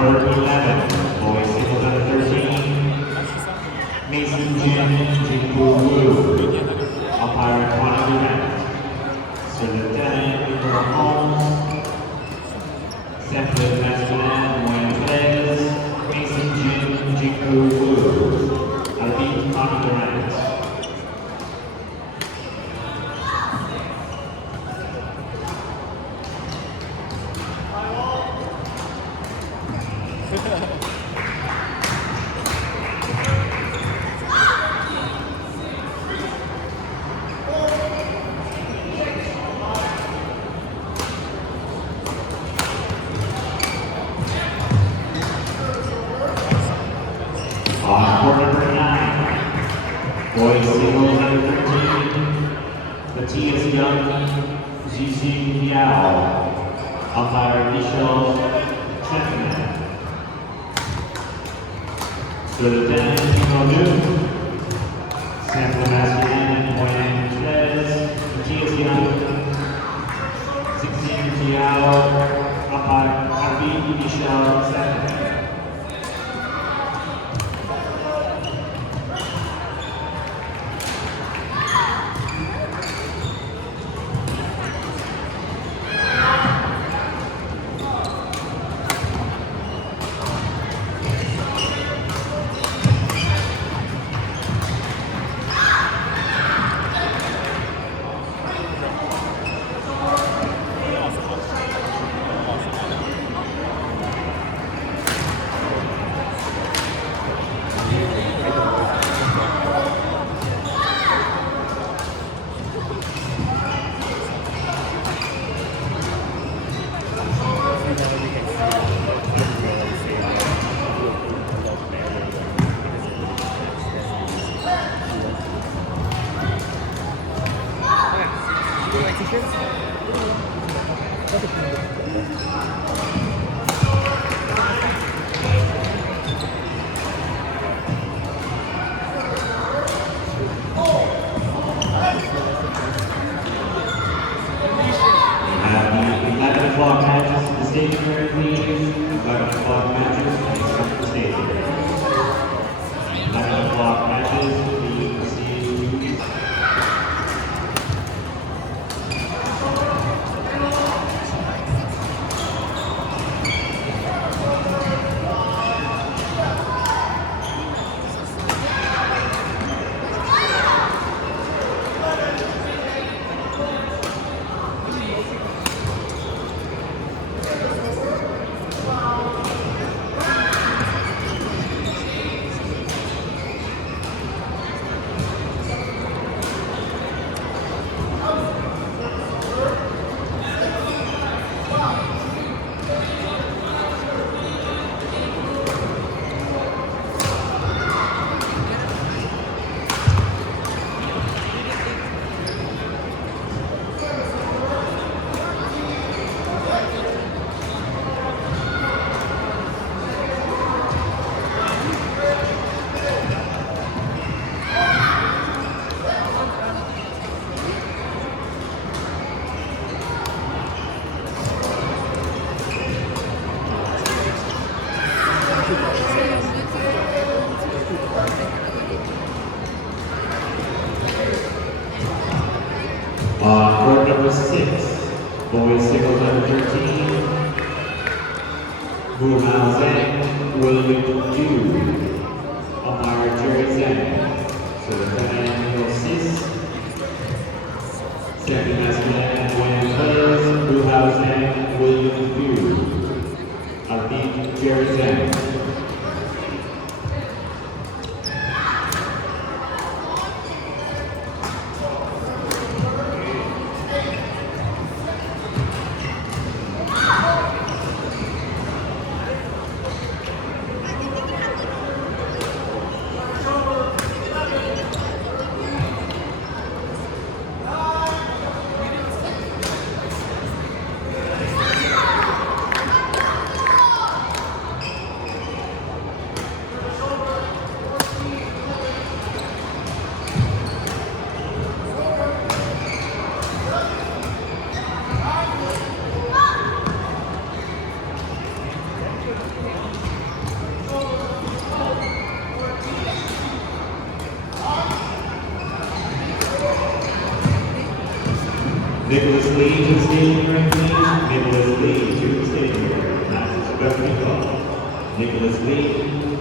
number 11, boys singles under 13, Mason Jin Jinpu Wu, umpire Connie Durant. So Lieutenant Nicola Holmes, Central Masculine Moyes, Mason Jin Jinpu Wu, Albin Connie Durant. On court number 9, boys singles under 13, Matthias Young, Zizi Yao, umpire Michel Chapman. So Lieutenant Timo New, Central Masculine Moyen Trez, Matthias Young, 16 Yao, umpire Harvey Michel Chapman. The 11 o'clock matches to the stage currently. 11 o'clock matches, please come to the stage. 11 o'clock matches will be the stage. Court number 6, boys singles under 13, Wu Hao Zhang, William Du, umpire Jerry Zhang. So Lieutenant Neil Sis, second masculine William players, Wu Hao Zhang, William Du, Albin Jerry Zhang. Nicholas Lee to the stadium here, please. Nicholas Lee to the stadium here. That's his best kickoff. Nicholas Lee